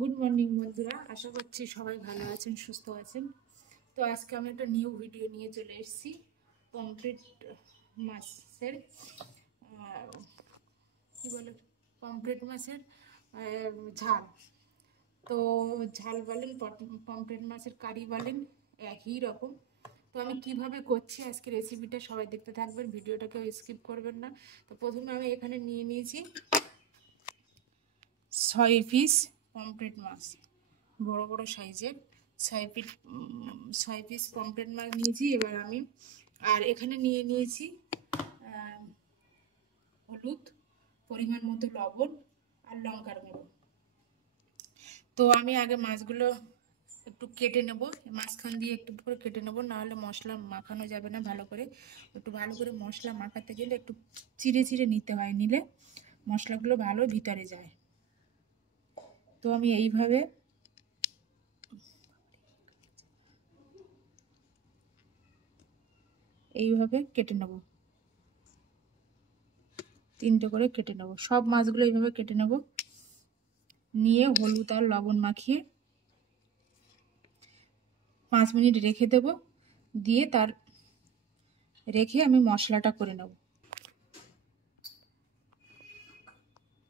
Good morning বন্ধুরা, আশা করছি সবাই ভালো আছেন, সুস্থ আছেন। তো আজকে আমি একটা নিউ ভিডিও নিয়ে চলে এসেছি। পমফ্রেট মাছের কী বলে পমফ্রেট মাছের ঝাল। তো ঝাল বলেন, পমফ্রেট মাছের কারি বলেন, একই রকম। তো আমি কিভাবে করছি আজকে রেসিপিটা সবাই দেখতে থাকবেন, ভিডিওটাকেও স্কিপ করবেন না। তো প্রথমে আমি এখানে নিয়ে নিয়েছি 6 পিস পমফ্রেট মাছ, বড় বড় সাইজের 6 পিস পমফ্রেট মাছ নিয়েছি। এবার আমি এখানে নিয়ে নিয়েছি হলুদ, পরিমাণ মতো লবণ আর লঙ্কার গুঁড়ো। তো আমি আগে মাছগুলো একটু কেটে নেব, মাঝখান দিয়ে একটু করে কেটে নেব, নাহলে মশলা মাখানো যাবে না ভালো করে। একটু ভালো করে মশলা মাখাতে গেলে একটু চিড়ে চিড়ে নিতে হয়, নিলে মশলাগুলো ভালো ভিতরে যায়। তো আমি এইভাবে কেটে নেব, 3টে করে কেটে নেব। সব মাছগুলো এইভাবে কেটে নেব, নিয়ে হলুদ আর লবণ মাখিয়ে 5 মিনিট রেখে দেব। দিয়ে রেখে আমি মশলাটা করে নেব।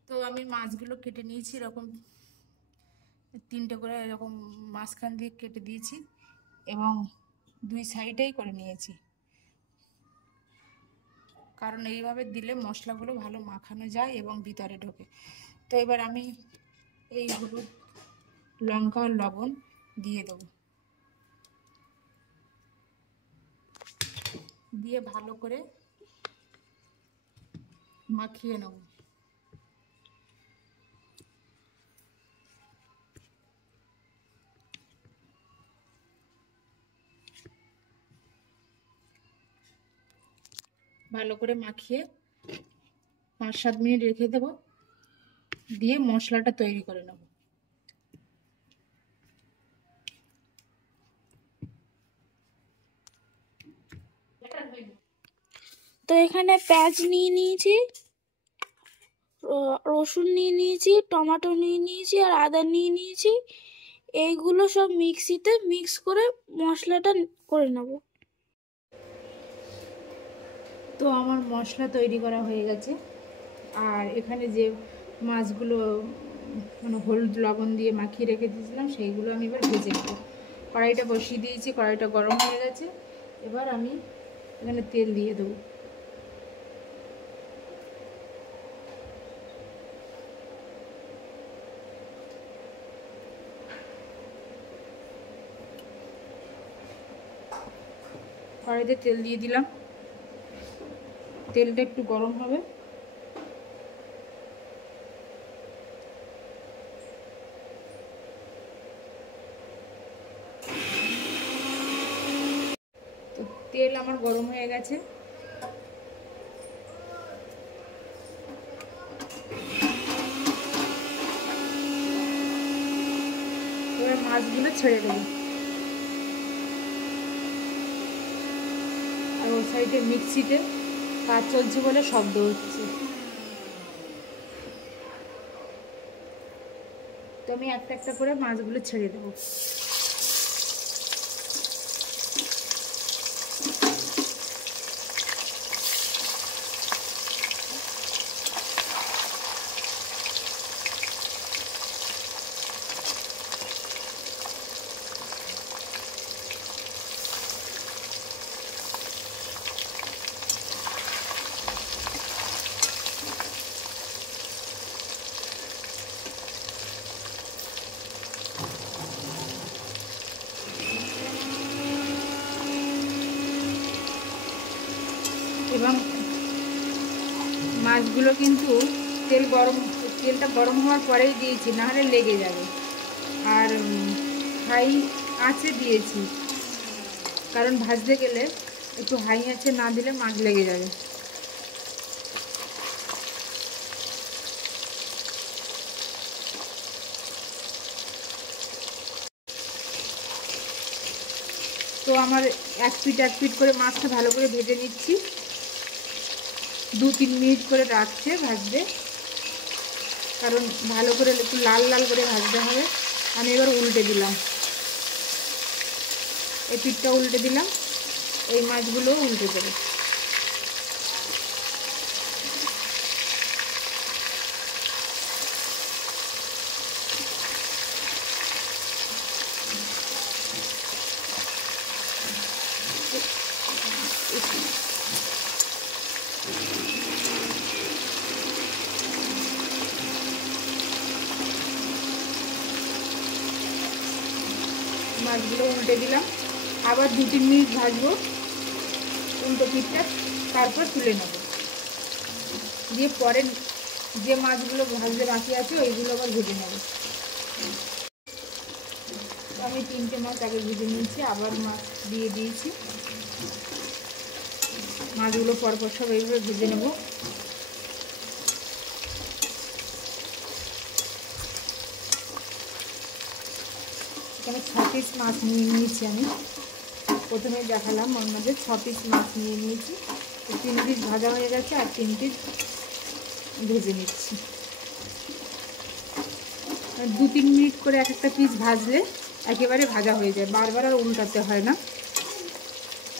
তো আমি মাছগুলো কেটে নিয়েছি, এরকম 3টে করে এরকম মাঝখান দিয়ে কেটে দিয়েছি এবং 2 সাইডেই করে নিয়েছি, কারণ এইভাবে দিলে মশলাগুলো ভালো মাখানো যায় এবং ভিতরে ঢোকে। তো এবার আমি এই হলুদ, লঙ্কা আর লবণ দিয়ে দেবো, দিয়ে ভালো করে মাখিয়ে নেব। ভালো করে মাখিয়ে 5-7 মিনিট রেখে দেবো, দিয়ে মশলাটা তৈরি করে নেব। তো এখানে পেঁয়াজ নিয়ে নিয়েছি, রসুন নিয়ে নিয়েছি, টমেটো নিয়ে নিয়েছি আর আদা নিয়ে নিয়েছি। এইগুলো সব মিক্সিতে মিক্স করে মশলাটা করে নেব। তো আমার মশলা তৈরি করা হয়ে গেছে। আর এখানে যে মাছগুলো মানে হলুদ লবণ দিয়ে মাখিয়ে রেখে দিয়েছিলাম, সেইগুলো আমি এবার ভেজে নেব। কড়াইটা বসিয়ে দিয়েছি, কড়াইটা গরম হয়ে গেছে। এবার আমি এখানে তেল দিয়ে দেবো। কড়াইতে তেল দিয়ে দিলাম, তেলটা একটু গরম হবে। তো তেল আমার গরম হয়ে গেছে। এবার মাছগুলো ছেড়ে দেবো। আর ওই সাইডে মিক্সিতে কাজ চলছে বলে শব্দ হচ্ছে। তো আমি একটা একটা করে মাছগুলো ছেড়ে দেবো। এবং মাছগুলো কিন্তু তেলটা গরম হওয়ার পরেই দিয়েছি, নাহলে লেগে যাবে। আর হাই আঁচে দিয়েছি, কারণ ভাজতে গেলে একটু হাই আঁচে না দিলে মাছ লেগে যাবে। তো আমার এক পিঠ করে মাছটা ভালো করে ভেজে নিচ্ছি। 2-3 মিনিট করে রাখছে ভাজতে। কারণ ভালো করে একটু লাল লাল করে ভাজতে হবে। আমি এবার উল্টে দিলাম, এই পিঠটা উল্টে দিলাম, এই মাছগুলোও উল্টে দেবো। মাছগুলো উল্টে দিলাম, আবার 2-3 মিনিট ভাজবো উল্টো পিঠটা, তারপর তুলে নেব। দিয়ে পরে যে মাছগুলো ভাজতে বাকি আছে ওইগুলো আবার ভেজে নেব। আমি 3টে মাছ আগে ভেজে নিয়েছি, আবার মাছ দিয়ে দিয়েছি। মাছগুলো পরপর সব এইভাবে ভেজে নেব। এখানে 6 পিস মাছ নিয়ে নিয়েছি আমি, প্রথমে দেখালাম ওর মধ্যে 6 পিস মাছ নিয়ে নিয়েছি। 3 পিস ভাজা হয়ে গেছে আর 3 পিস ভেজে নিচ্ছি। 2-3 মিনিট করে এক একটা পিস ভাজলে একেবারে ভাজা হয়ে যায়, বারবার আর উল্টাতে হয় না,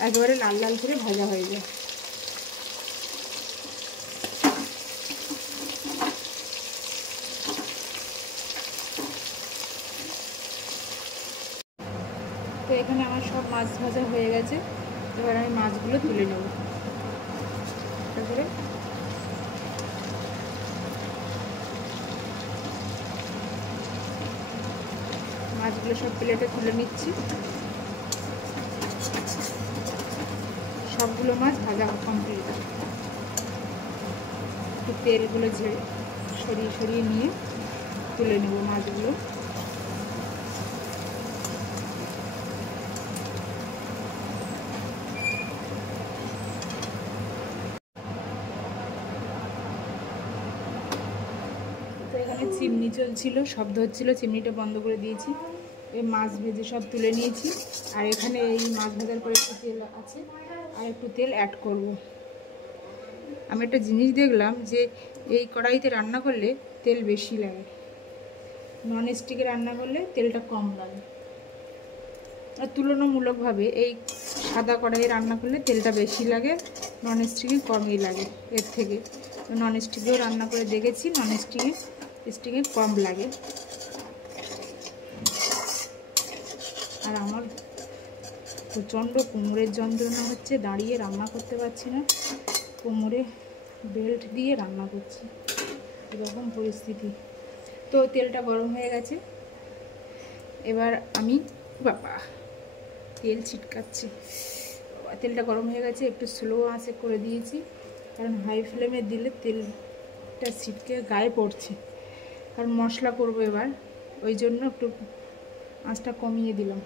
একেবারে লাল লাল করে ভাজা হয়ে যায়। তো এখানে আমার সব মাছ ভাজা হয়ে গেছে, এবার আমি মাছগুলো তুলে নেব। তারপরে মাছগুলো সব প্লেটে তুলে নিচ্ছি। সবগুলো মাছ ভাজা কমপ্লিট। একটু তেলগুলো ঝেড়ে সরিয়ে সরিয়ে নিয়ে তুলে নেব মাছগুলো। তো এখানে চিমনি চলছিল, শব্দ হচ্ছিল, চিমনিটা বন্ধ করে দিয়েছি। এই মাছ ভেজে সব তুলে নিয়েছি, আর এখানে এই মাছ ভাজার পরে একটু তেল আছে, আর একটু তেল অ্যাড করব। আমি একটা জিনিস দেখলাম যে এই কড়াইতে রান্না করলে তেল বেশি লাগে, নন স্টিকে রান্না করলে তেলটা কম লাগে। আর তুলনামূলকভাবে এই সাদা কড়াইয়ে রান্না করলে তেলটা বেশি লাগে, নন স্টিকে কমই লাগে এর থেকে। নন স্টিকেও রান্না করে দেখেছি, নন স্টিকে কম লাগে। আর আমার প্রচণ্ড কোমরের যন্ত্রণা হচ্ছে, দাঁড়িয়ে রান্না করতে পারছি না, কোমরে বেল্ট দিয়ে রান্না করছি, এরকম পরিস্থিতি। তো তেলটা গরম হয়ে গেছে, এবার আমি তেল ছিটকাচ্ছে। তেলটা গরম হয়ে গেছে, একটু স্লো আঁচে করে দিয়েছি, কারণ হাই ফ্লেমে দিলে তেলটা ছিটকে গায়ে পড়ছে। কারণ মশলা করবো এবার, ওই জন্য একটু আঁচটা কমিয়ে দিলাম।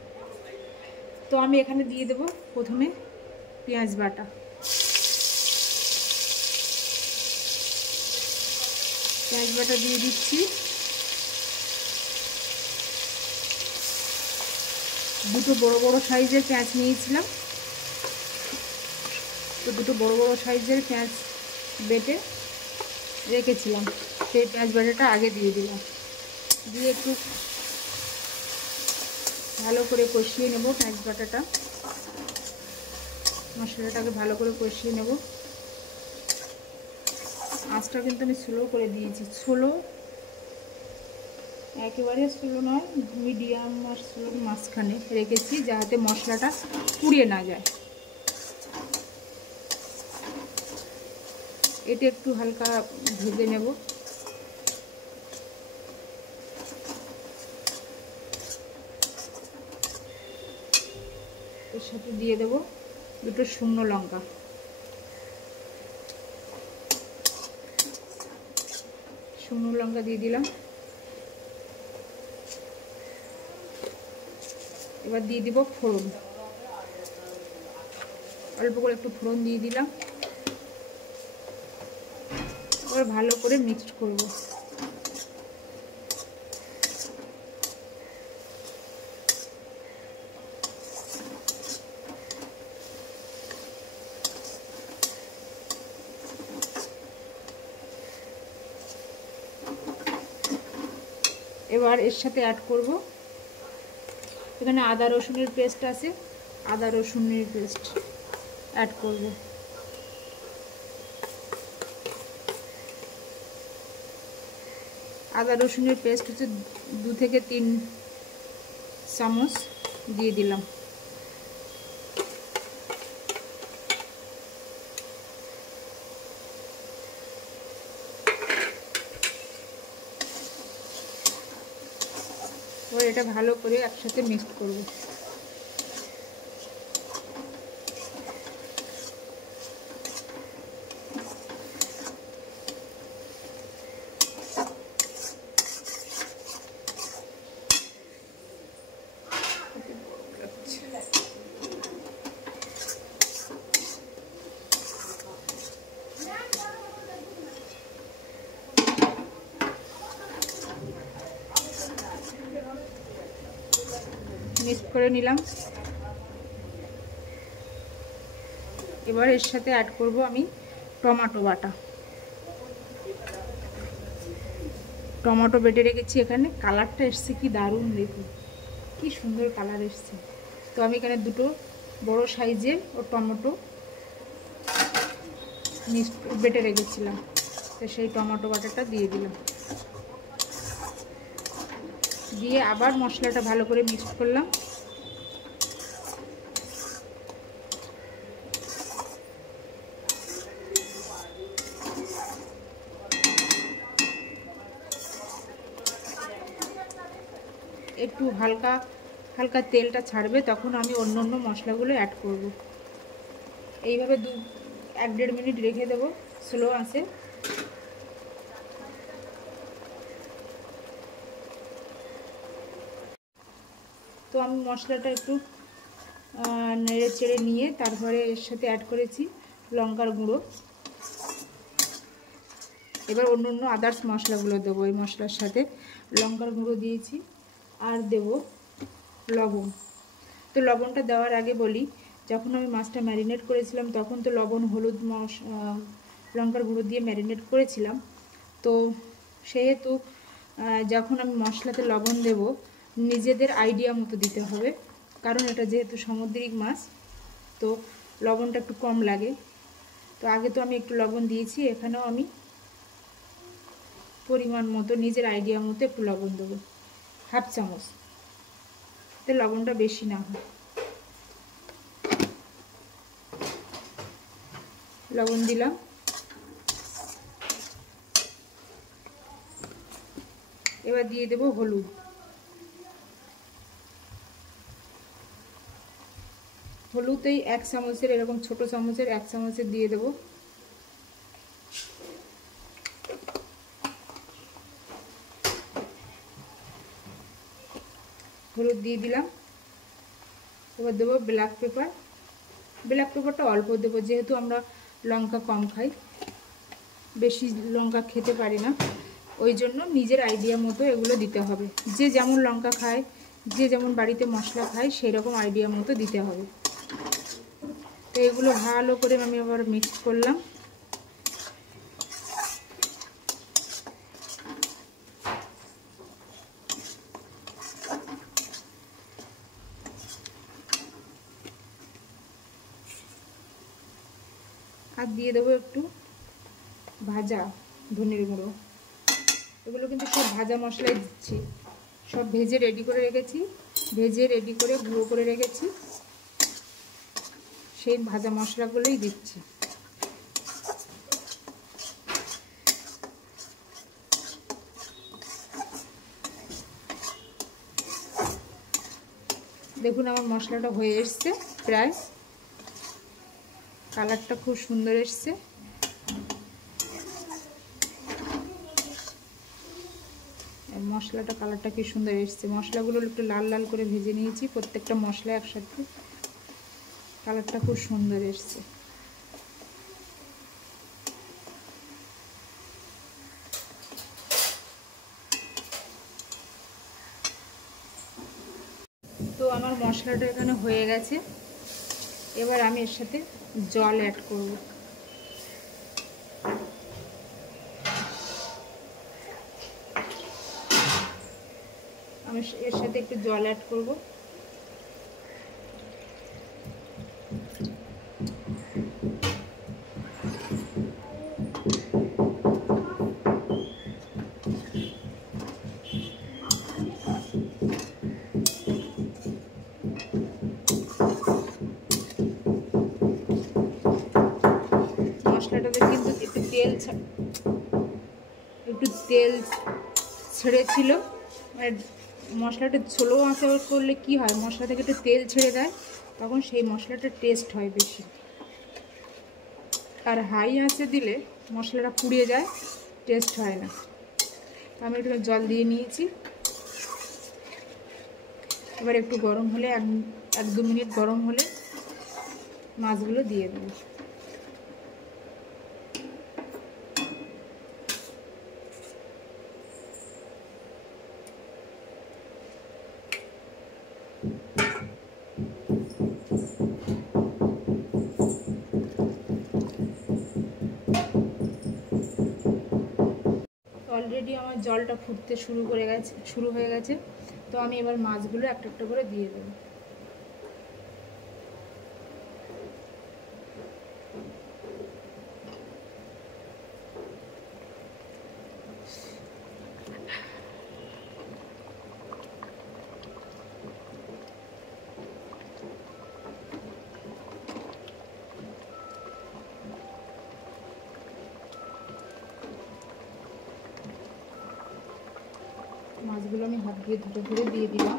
তো আমি এখানে দিয়ে দেবো প্রথমে পেঁয়াজ বাটা। পেঁয়াজ বাটা দিয়ে দিচ্ছি। দুটো বড় বড় সাইজের পেঁয়াজ নিয়েছিলাম, তো দুটো বড় বড় সাইজের পেঁয়াজ বেটে রেখেছিলাম, সেই পেঁয়াজ বাটাটা আগে দিয়ে দিলাম। দিয়ে একটু ভালো করে কষিয়ে নেব পেঁয়াজ বাটাটা, মশলাটাকে ভালো করে কষিয়ে নেব। আঁচটা কিন্তু আমি স্লো করে দিয়েছি, স্লো একেবারে স্লো নয়, মিডিয়াম আর স্লোর মাঝখানে রেখেছি, যাতে মশলাটা পুড়িয়ে না যায়। এটা একটু হালকা ভেজে নেব। এর সাথে দিয়ে দেব দুটো শুকনো লঙ্কা, শুকনো লঙ্কা দিয়ে দিলাম। এবার দিয়ে দিব ফোড়ন, অল্প করে একটু ফোড়ন দিয়ে দিলাম। এবার ভালো করে মিক্সড করব। এবার এর সাথে অ্যাড করব, এখানে আদা রসুনের পেস্ট আছে, আদা রসুনের পেস্ট অ্যাড করব। আদা রসুনের পেস্ট হচ্ছে 2 থেকে 3 চামচ দিয়ে দিলাম। এবার এটা ভালো করে একসাথে মিক্স করব। মিক্স করে নিলাম। এবার এর সাথে অ্যাড করব আমি টমেটো বাটা। টমেটো বেটে রেখেছি এখানে। কালারটা এসছে কি দারুণ, দেখুন কি সুন্দর কালার এসছে। তো আমি এখানে 2টো বড় সাইজের টমেটো মিক্স বেটে রেখেছিলাম, তো সেই টমেটো বাটাটা দিয়ে দিলাম। দিয়ে আবার মশলাটা ভালো করে মিক্স করলাম। একটু হালকা হালকা তেলটা ছাড়বে, তখন আমি অন্য অন্য মশলাগুলো অ্যাড করব। এইভাবে 1-1.5 মিনিট রেখে দেবো স্লো আঁচে। তো আমি মশলাটা একটু নেড়ে চেড়ে নিয়ে তারপরে এর সাথে অ্যাড করেছি লঙ্কার গুঁড়ো। এবার অন্য অন্য আদার্স মশলাগুলো দেবো এই মশলার সাথে। লঙ্কার গুঁড়ো দিয়েছি, আর দেব লবণ। তো লবণটা দেওয়ার আগে বলি, যখন আমি মাছটা ম্যারিনেট করেছিলাম তখন তো লবণ হলুদ লঙ্কার গুঁড়ো দিয়ে ম্যারিনেট করেছিলাম। তো সেহেতু যখন আমি মশলাতে লবণ দেব নিজেদের আইডিয়া মতো দিতে হবে, কারণ এটা যেহেতু সামুদ্রিক মাছ তো লবণটা একটু কম লাগে। তো আগে তো আমি একটু লবণ দিয়েছি, এখানেও আমি পরিমাণ মতো নিজের আইডিয়া মতো একটু লবণ দেবো, 1/2 চামচ, তো লবণটা বেশি না হয়। লবণ দিলাম। এবার দিয়ে দেব হলুদ। হলুদ এই 1 চামচের, এরকম ছোট চামচের 1 চামচের দিয়ে দেব। হলুদ দিয়ে দিলাম। এবার দেবো ব্ল্যাক পেপার। ব্ল্যাক পেপারটা অল্প দেবো, যেহেতু আমরা লঙ্কা কম খাই, বেশি লঙ্কা খেতে পারি না, ওই জন্য নিজের আইডিয়া মতো এগুলো দিতে হবে। যে যেমন লঙ্কা খায়, যে যেমন বাড়িতে মশলা খায় সেই রকম আইডিয়া মতো দিতে হবে। তো এগুলো ভালো করে আমি আবার মিক্স করলাম। আর দিয়ে দেবো একটু ভাজা ধনের গুঁড়ো। এগুলো কিন্তু সব ভাজা মশলাই দিচ্ছি, সব ভেজে রেডি করে রেখেছি, ভেজে রেডি করে গুঁড়ো করে রেখেছি, সেই ভাজা মশলাগুলোই দিচ্ছি। দেখুন আমার মশলাটা হয়ে এসছে প্রায়, কালারটা খুব সুন্দর এসছে। মশলাটা কালারটা কি সুন্দর এসছে। মশলাগুলো একটু লাল লাল করে ভেজে নিয়েছি, প্রত্যেকটা মশলা একসাথে, কালারটা খুব সুন্দর এসছে। তো আমার মশলাটা এখানে হয়ে গেছে। এবার আমি এর সাথে জল অ্যাড করব। আমি এর সাথে একটু জল অ্যাড করব। মশলাটাতে কিন্তু একটু তেল ছেড়েছিল, মানে মশলাটা স্লো আঁচে করলে কি হয়, মশলা থেকে একটু তেল ছেড়ে দেয়, তখন সেই মশলাটার টেস্ট হয় বেশি। আর হাই আঁচে দিলে মশলাটা পুড়িয়ে যায়, টেস্ট হয় না। আমি একটু জল দিয়ে নিয়েছি। এবার একটু গরম হলে, 1-2 মিনিট গরম হলে মাছগুলো দিয়ে দেবো। অলরেডি আমার জলটা ফুটতে শুরু হয়ে গেছে। তো আমি এবার মাছগুলো একটা একটা করে দিয়ে দেবো। মাছগুলো আমি হাত দিয়ে ধরে ধরে দিয়ে দিলাম।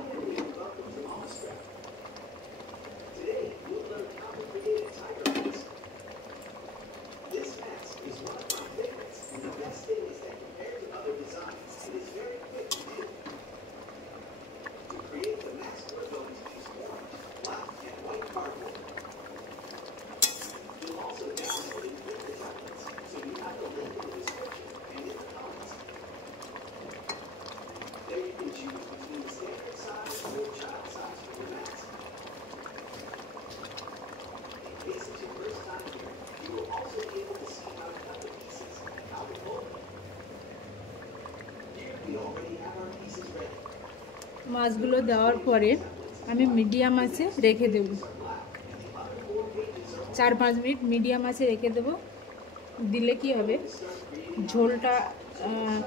মাছগুলো দেওয়ার পরে আমি মিডিয়াম আঁচে রেখে দেব, 4-5 মিনিট মিডিয়াম আঁচে রেখে দেব। দিলে কি হবে, ঝোলটা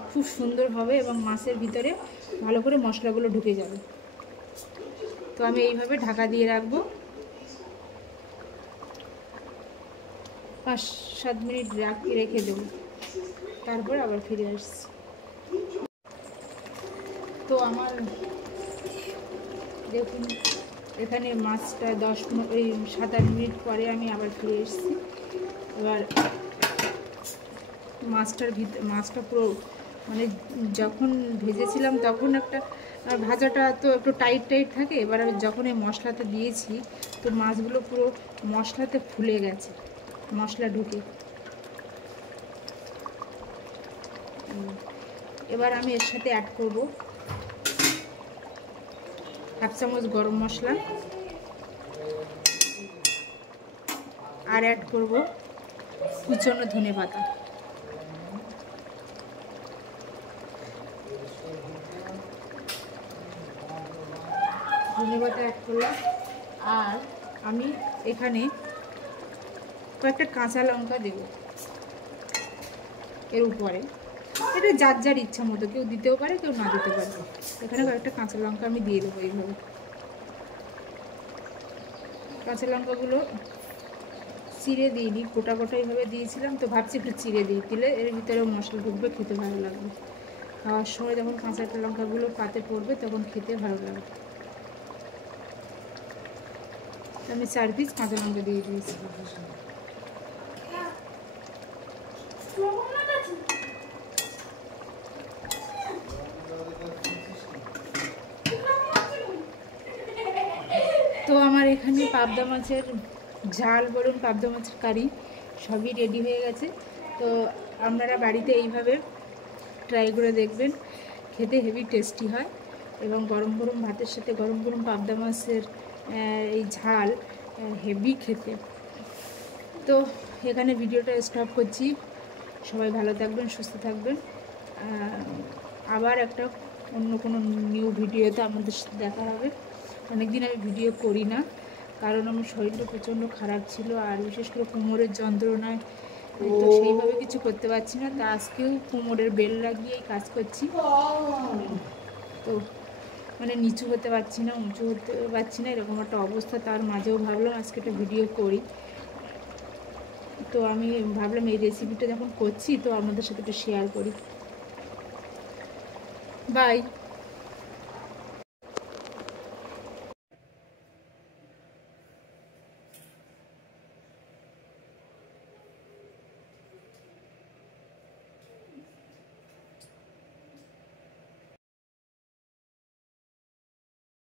খুব সুন্দর হবে এবং মাছের ভিতরে ভালো করে মশলাগুলো ঢুকে যাবে। তো আমি এইভাবে ঢাকা দিয়ে রাখবো, 5-7 মিনিট রেখে দেবো, তারপর আবার ফিরে আসছি। তো আমার দেখুন এখানে মাছটা 7-8 মিনিট পরে আমি আবার ফিরে এসেছি। এবার মাছটা পুরো, মানে যখন ভেজেছিলাম তখন ভাজাটা তো একটু টাইট থাকে। এবার আমি যখন এই মশলাতে দিয়েছি, তো মাছগুলো পুরো মশলাতে ফুলে গেছে, মশলা ঢুকে। এবার আমি এর সাথে অ্যাড করব 1 চামচ গরম মশলা, আর অ্যাড করব কুচনো ধনেপাতা। ধনেপাতা অ্যাড করলাম, আর আমি এখানে কয়েকটা কাঁচা লঙ্কা দেব এর উপরে। এটা যার যার ইচ্ছা মতো, কেউ দিতেও পারে কেউ না দিতে পারে। এখানে কয়েকটা কাঁচা লঙ্কা আমি দিয়ে দেবো এইভাবে। কাঁচা লঙ্কাগুলো চিড়ে দিইনি, গোটা গোটা এইভাবে দিয়েছিলাম, তো ভাবছি একটু চিড়ে দিলে এর ভিতরেও মশলা ঢুকবে, খেতে ভালো লাগবে। খাওয়ার সময় যখন কাঁচা লঙ্কাগুলো পাতে পড়বে তখন খেতে ভালো লাগবে। আমি 4 পিস কাঁচা লঙ্কা দিয়ে দিয়েছি। তো আমার এখানে পাবদা মাছের ঝাল বলুন, পাবদা মাছের কারি সবই রেডি হয়ে গেছে। তো আপনারা বাড়িতে এইভাবে ট্রাই করে দেখবেন, খেতে হেভি টেস্টি হয় এবং গরম গরম ভাতের সাথে গরম গরম পাবদা মাছের এই ঝাল হেভি খেতে। তো এখানে ভিডিওটা স্টপ করছি। সবাই ভালো থাকবেন, সুস্থ থাকবেন। আবার একটা অন্য কোনো নিউ ভিডিওতে আমাদের সাথে দেখা হবে। অনেকদিন আমি ভিডিও করি না, কারণ আমার শরীরটা প্রচণ্ড খারাপ ছিল, আর বিশেষ করে কোমরের যন্ত্রণায় তো সেইভাবে কিছু করতে পারছি না। তা আজকেও কোমরের বেল লাগিয়েই কাজ করছি। তো মানে নিচু হতে পারছি না, উঁচু হতে পারছি না, এরকম একটা অবস্থা। তার মাঝেও ভাবলাম আজকে একটা ভিডিও করি। তো আমি ভাবলাম এই রেসিপিটা যখন করছি তো আপনাদের সাথে একটু শেয়ার করি। বাই।